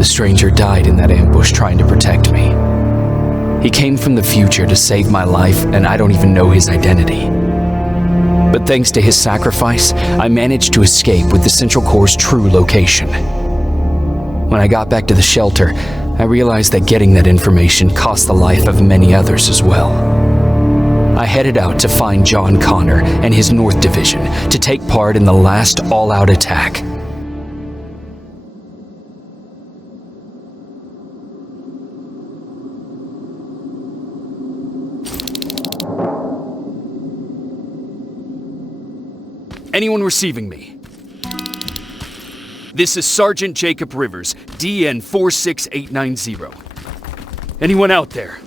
The stranger died in that ambush trying to protect me. He came from the future to save my life, and I don't even know his identity. But thanks to his sacrifice, I managed to escape with the Central Core's true location. When I got back to the shelter, I realized that getting that information cost the life of many others as well. I headed out to find John Connor and his North Division to take part in the last all-out attack. Anyone receiving me? This is Sergeant Jacob Rivers, DN 46890. Anyone out there?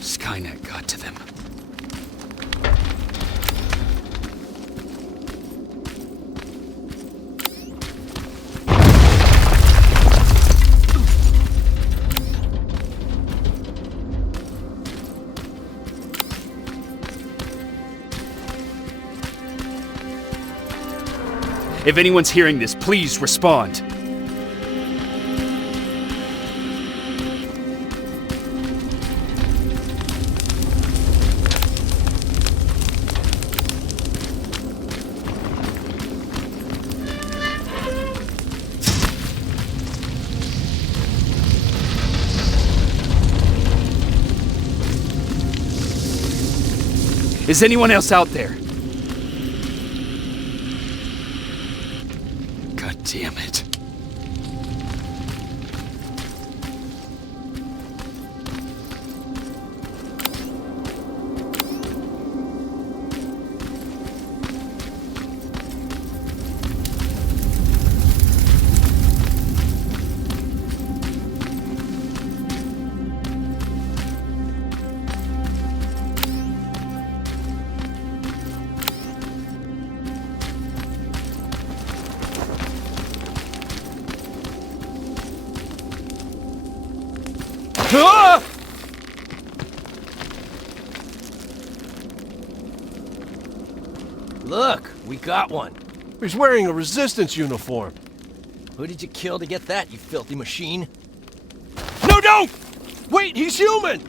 Skynet got to them. If anyone's hearing this, please respond. Is anyone else out there? God damn it. Ah! Look, we got one. He's wearing a resistance uniform. Who did you kill to get that, you filthy machine? No, don't! Wait, he's human!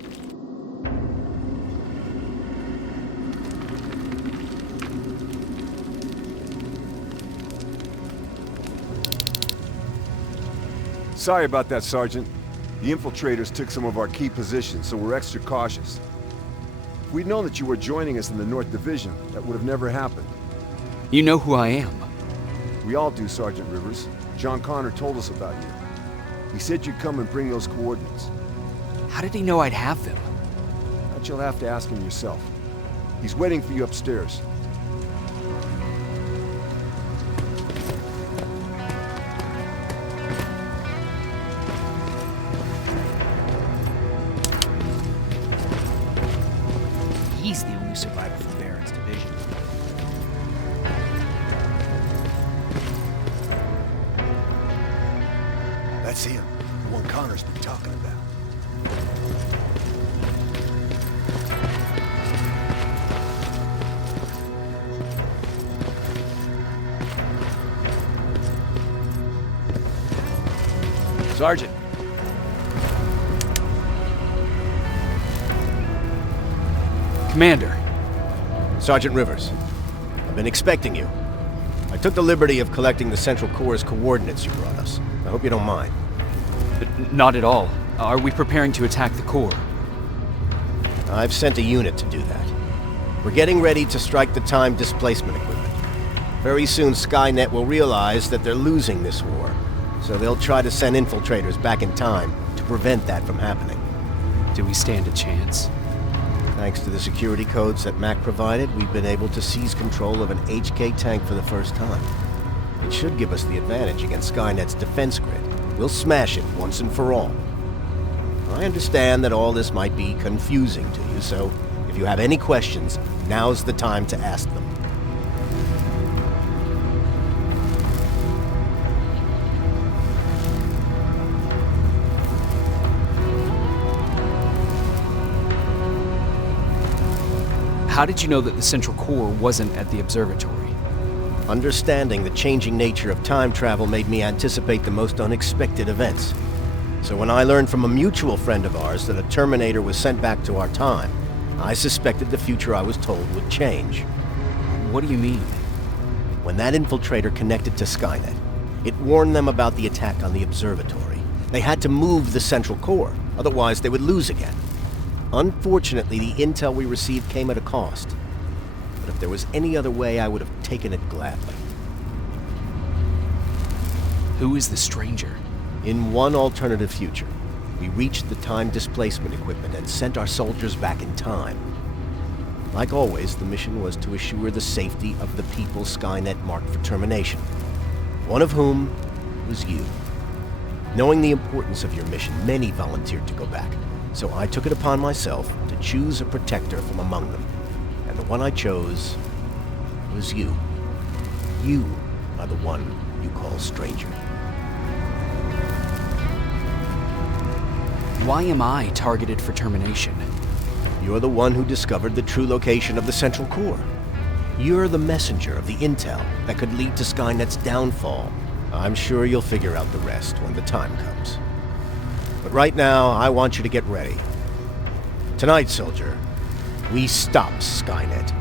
Sorry about that, Sergeant. The infiltrators took some of our key positions, so we're extra cautious. If we'd known that you were joining us in the North Division, that would have never happened. You know who I am. We all do, Sergeant Rivers. John Connor told us about you. He said you'd come and bring those coordinates. How did he know I'd have them? That you'll have to ask him yourself. He's waiting for you upstairs. He's the only survivor from Barrett's division. That's him, the one Connor's been talking about. Sergeant. Commander. Sergeant Rivers. I've been expecting you. I took the liberty of collecting the Central Core's coordinates you brought us. I hope you don't mind. Not at all. Are we preparing to attack the core? I've sent a unit to do that. We're getting ready to strike the time displacement equipment. Very soon Skynet will realize that they're losing this war, so they'll try to send infiltrators back in time to prevent that from happening. Do we stand a chance? Thanks to the security codes that Mac provided, we've been able to seize control of an HK tank for the first time. It should give us the advantage against Skynet's defense grid. We'll smash it once and for all. I understand that all this might be confusing to you, so if you have any questions, now's the time to ask them. How did you know that the central core wasn't at the observatory? Understanding the changing nature of time travel made me anticipate the most unexpected events. So when I learned from a mutual friend of ours that a Terminator was sent back to our time, I suspected the future I was told would change. What do you mean? When that infiltrator connected to Skynet, it warned them about the attack on the observatory. They had to move the central core, otherwise they would lose again. Unfortunately, the intel we received came at a cost. But if there was any other way, I would have taken it gladly. Who is the stranger? In one alternative future, we reached the time displacement equipment and sent our soldiers back in time. Like always, the mission was to assure the safety of the people Skynet marked for termination, one of whom was you. Knowing the importance of your mission, many volunteered to go back, so I took it upon myself to choose a protector from among them. And the one I chose was you. You are the one you call stranger. Why am I targeted for termination? You're the one who discovered the true location of the central core. You're the messenger of the intel that could lead to Skynet's downfall. I'm sure you'll figure out the rest when the time comes. But right now, I want you to get ready. Tonight, soldier, we stop Skynet.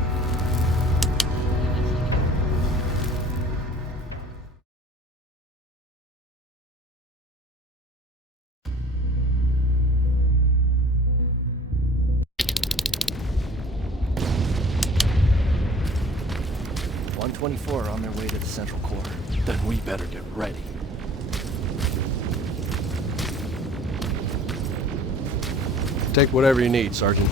Are on their way to the central core. Then we better get ready. Take whatever you need, Sergeant.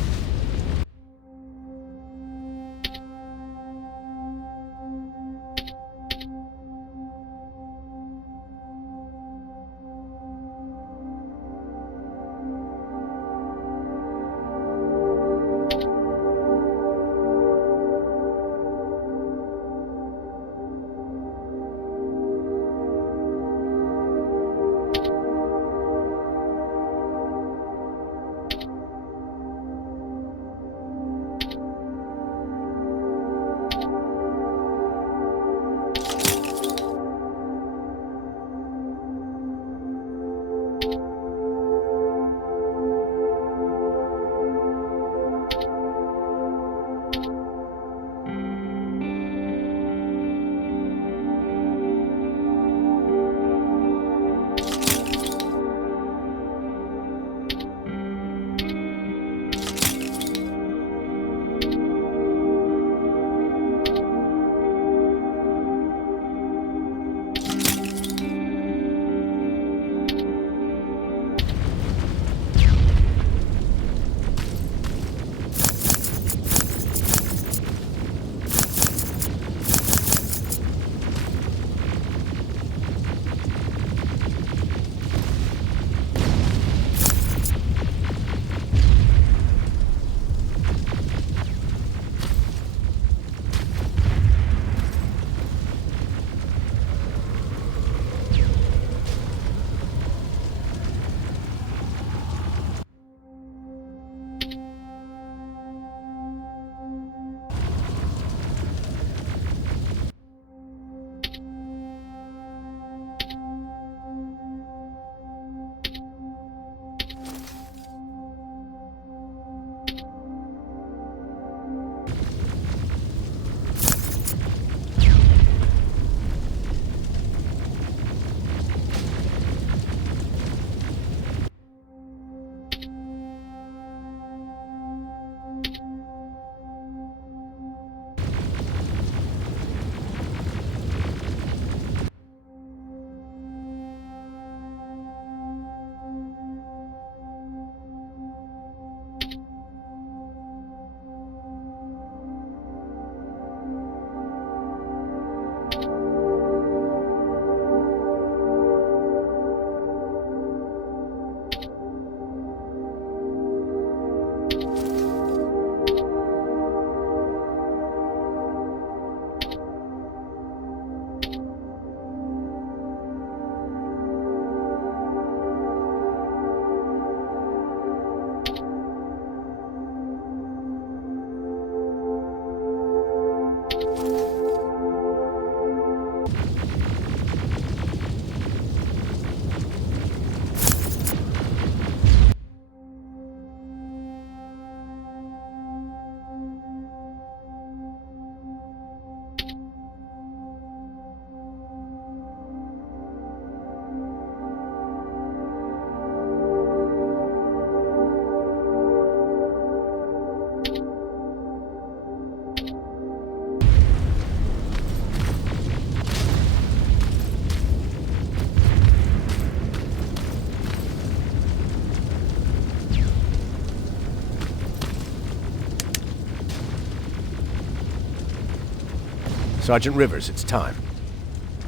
Sergeant Rivers, it's time.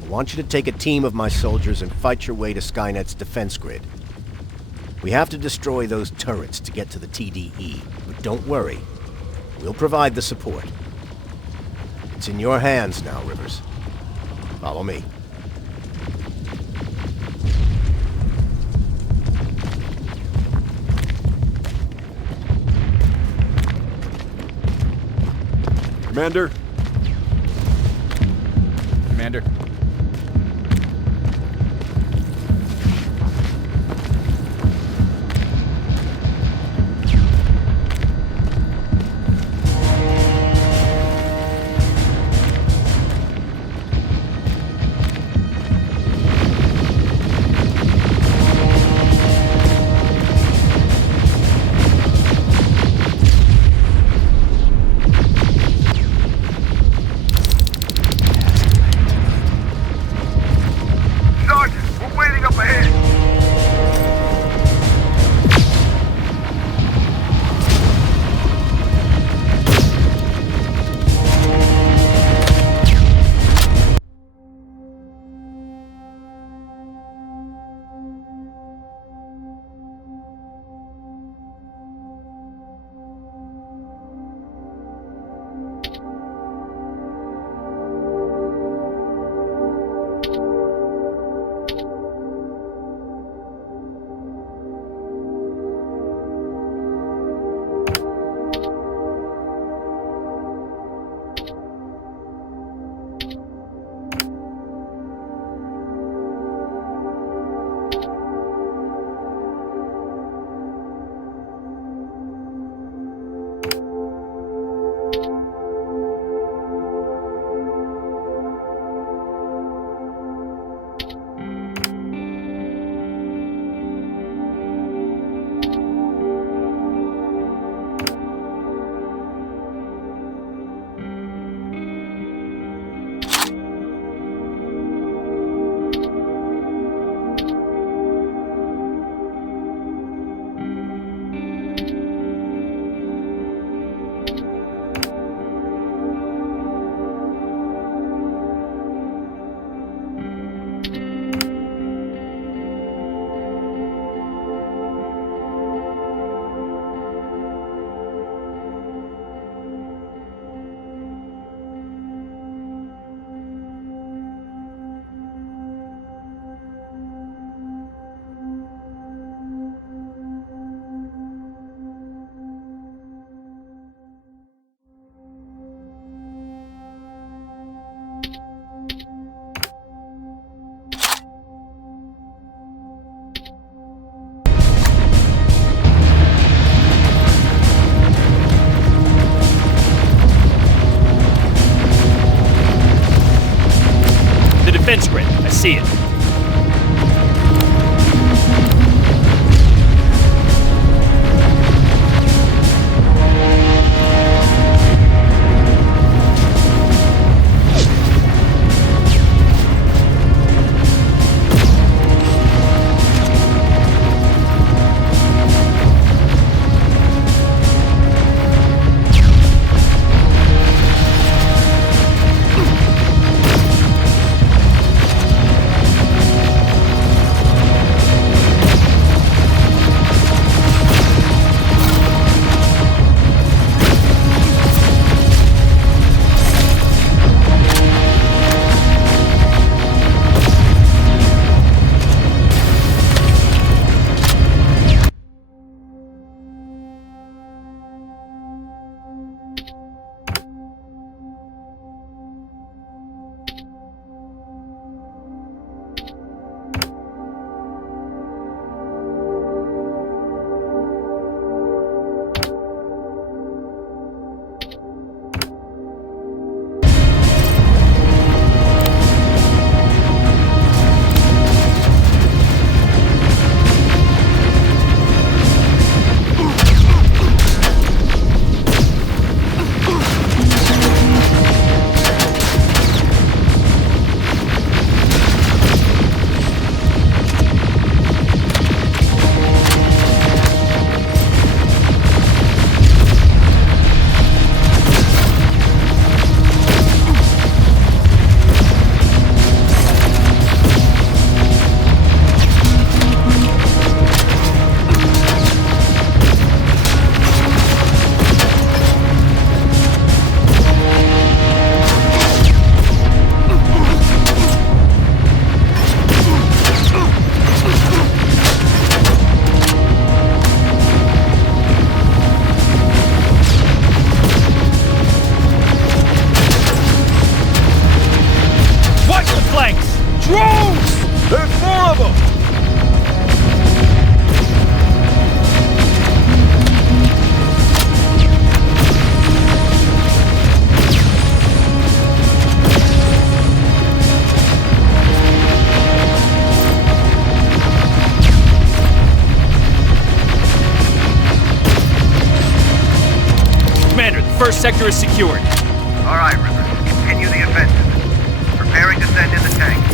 I want you to take a team of my soldiers and fight your way to Skynet's defense grid. We have to destroy those turrets to get to the TDE, but don't worry. We'll provide the support. It's in your hands now, Rivers. Follow me. Commander? Commander. Defense grid. I see it. Commander, the first sector is secured. All right, Rivers. Continue the offensive. Preparing to send in the tank.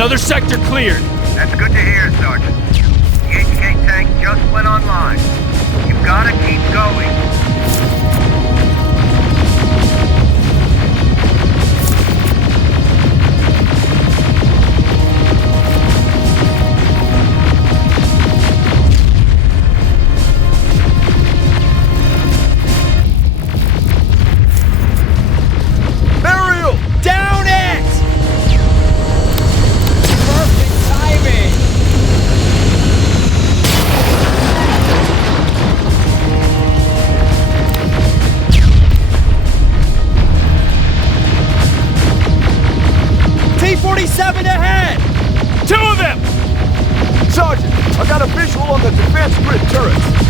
Another sector cleared. That's good to hear, Sergeant. The HK tank just went online. You've gotta keep going. T-47 ahead! Two of them! Sergeant, I got a visual on the defense grid turrets.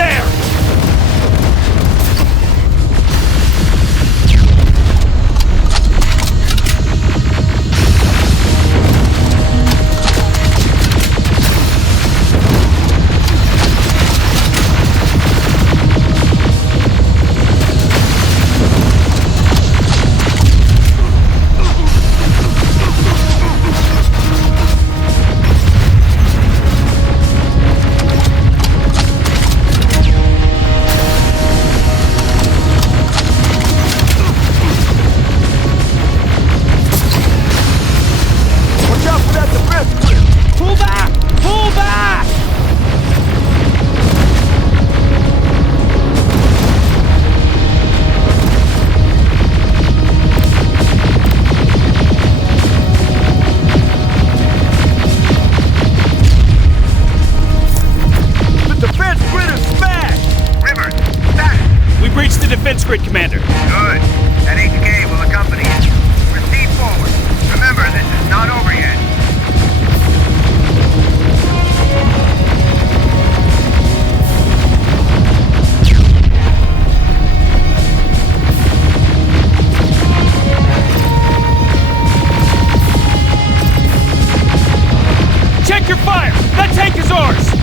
there! Defense grid, Commander. Good. That HK will accompany you. Proceed forward. Remember, this is not over yet. Check your fire! That tank is ours!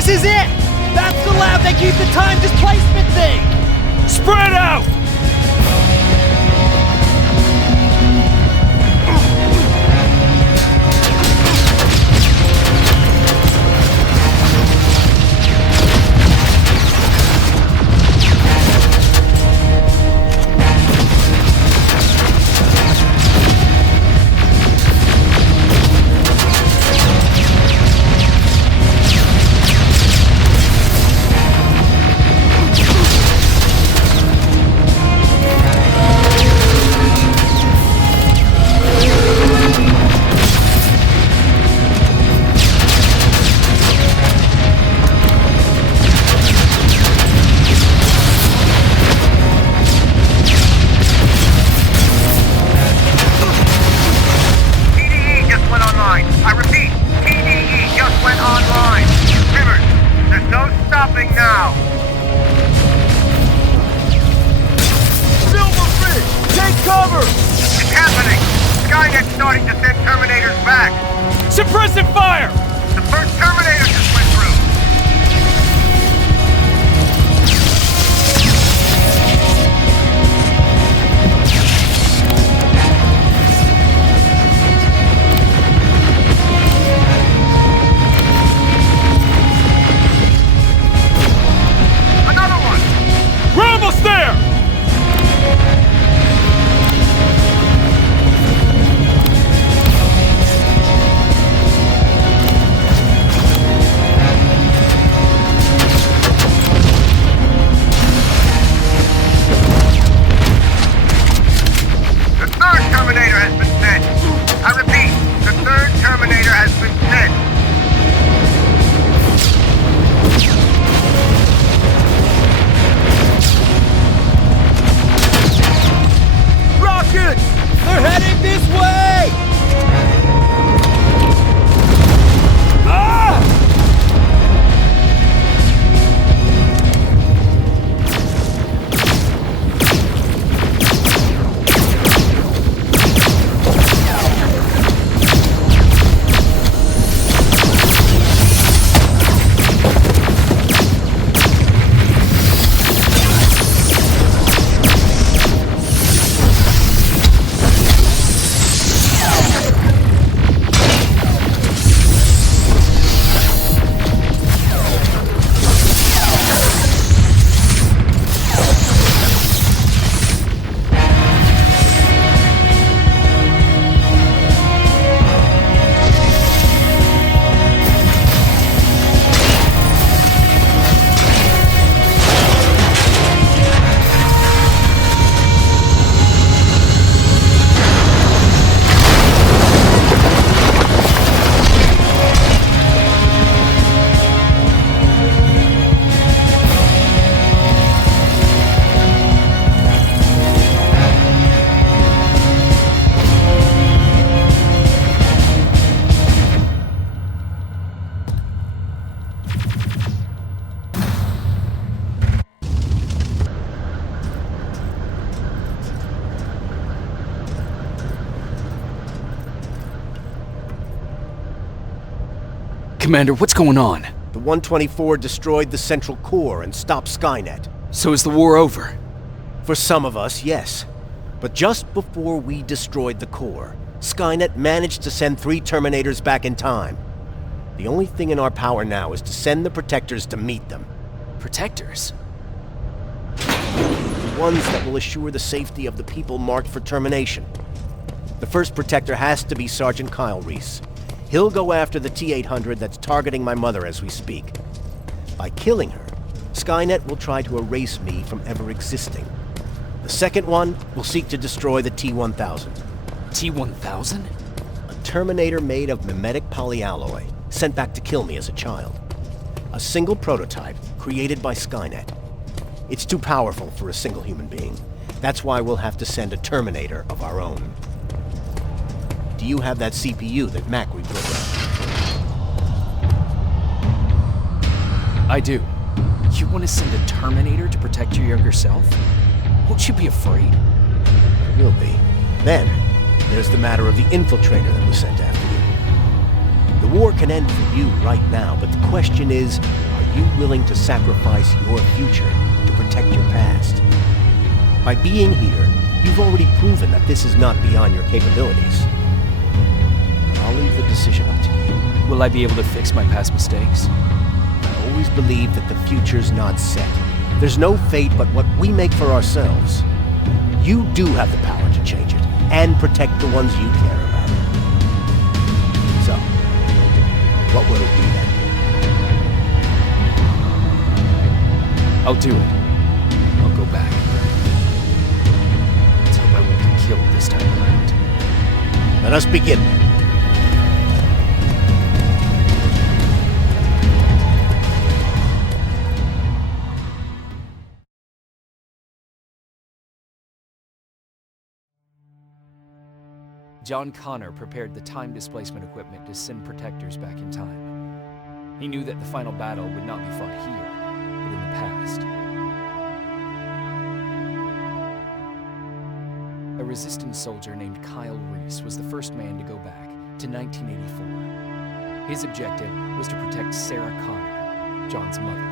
This is it! That's the lab they keep the time displacement thing! Spread out! It's happening! Skynet's starting to send Terminators back! Suppressive fire! The first Terminator just went through! Another one! We're almost there! They're heading this way! Ah! Commander, what's going on? The 124 destroyed the central core and stopped Skynet. So is the war over? For some of us, yes. But just before we destroyed the core, Skynet managed to send 3 Terminators back in time. The only thing in our power now is to send the Protectors to meet them. Protectors? The ones that will assure the safety of the people marked for termination. The first Protector has to be Sergeant Kyle Reese. He'll go after the T-800 that's targeting my mother as we speak. By killing her, Skynet will try to erase me from ever existing. The second one will seek to destroy the T-1000. T-1000? A Terminator made of mimetic polyalloy, sent back to kill me as a child. A single prototype created by Skynet. It's too powerful for a single human being. That's why we'll have to send a Terminator of our own. Do you have that CPU that Mac reprogrammed? I do. You want to send a Terminator to protect your younger self? Won't you be afraid? Will be. Then, there's the matter of the infiltrator that was sent after you. The war can end for you right now, but the question is, you willing to sacrifice your future to protect your past? By being here, you've already proven that this is not beyond your capabilities. I'll leave the decision up to you. Will I be able to fix my past mistakes? I always believe that the future's not set. There's no fate but what we make for ourselves. You do have the power to change it, and protect the ones you care about. So, what will it be then? I'll do it. I'll go back. Let's hope I won't get killed this time around. Let us begin. John Connor prepared the time displacement equipment to send protectors back in time. He knew that the final battle would not be fought here, but in the past. A resistance soldier named Kyle Reese was the first man to go back to 1984. His objective was to protect Sarah Connor, John's mother.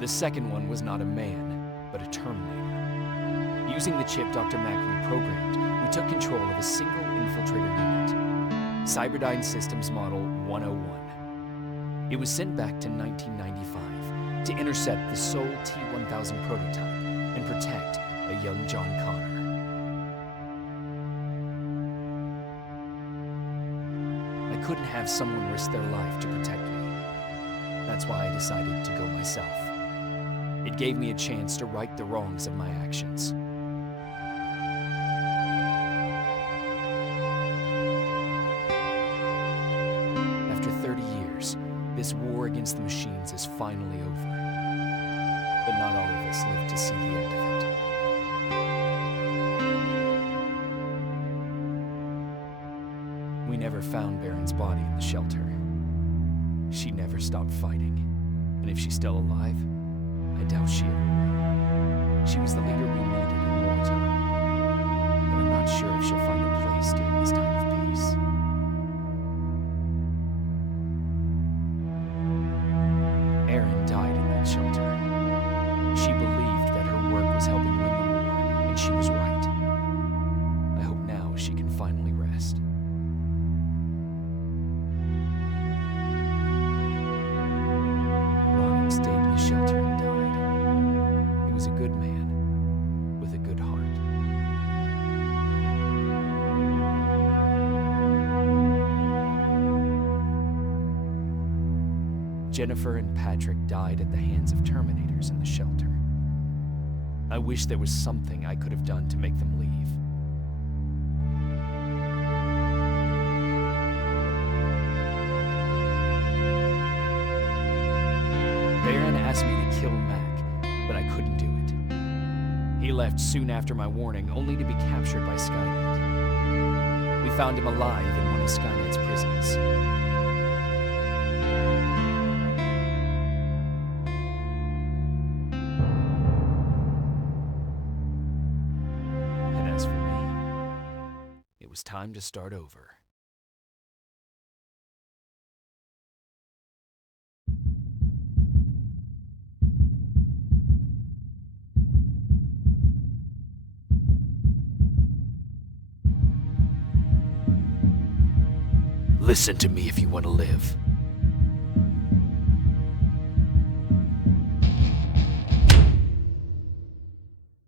The second one was not a man, but a Terminator. Using the chip Dr. Mack reprogrammed, we took control of a single infiltrator unit, Cyberdyne Systems Model 101. It was sent back to 1995 to intercept the sole T-1000 prototype and protect a young John Connor. I couldn't have someone risk their life to protect me. That's why I decided to go myself. It gave me a chance to right the wrongs of my actions. After 30 years, this war against the machines is finally over. But not all of us live to see the end of it. We never found Baron's body in the shelter. She never stopped fighting. And if she's still alive, I doubt she ever will. She was the leader we needed in wartime, but I'm not sure if she'll find a place during this time of peace. Erin died in that shelter. She believed that her work was helping win the war, and she was right. I hope now she can finally rest. Ryan stayed in the shelter and died. He was a good man, with a good heart. Jennifer and Patrick died at the hands of Terminators in the shelter. I wish there was something I could have done to make them leave. Baron asked me to kill Mac, but I couldn't do it. He left soon after my warning, only to be captured by Skynet. We found him alive in one of Skynet's prisons. And as for me, it was time to start over. Listen to me if you want to live.